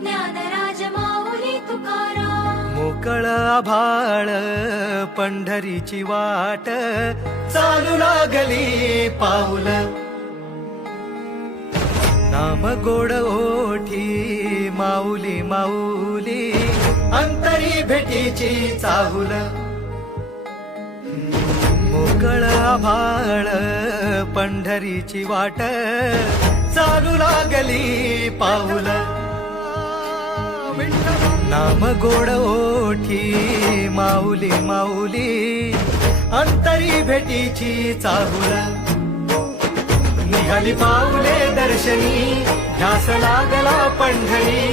ज्ञानराज माऊली तुकाराम. मोकळ आभाळ पंढरीची वाट चालू लागली पाऊल. नाम गोड ओठी माऊली माऊली अंतरी भेटीची चाहुल. मोकळ आभाळ पंढरीची वाट चालू लागली पाऊल. नाम गोड ओठी माऊली माऊली अंतरी भेटीची चाहुल. निघाली पाऊले दर्शनी ध्यास लागला पंढरी.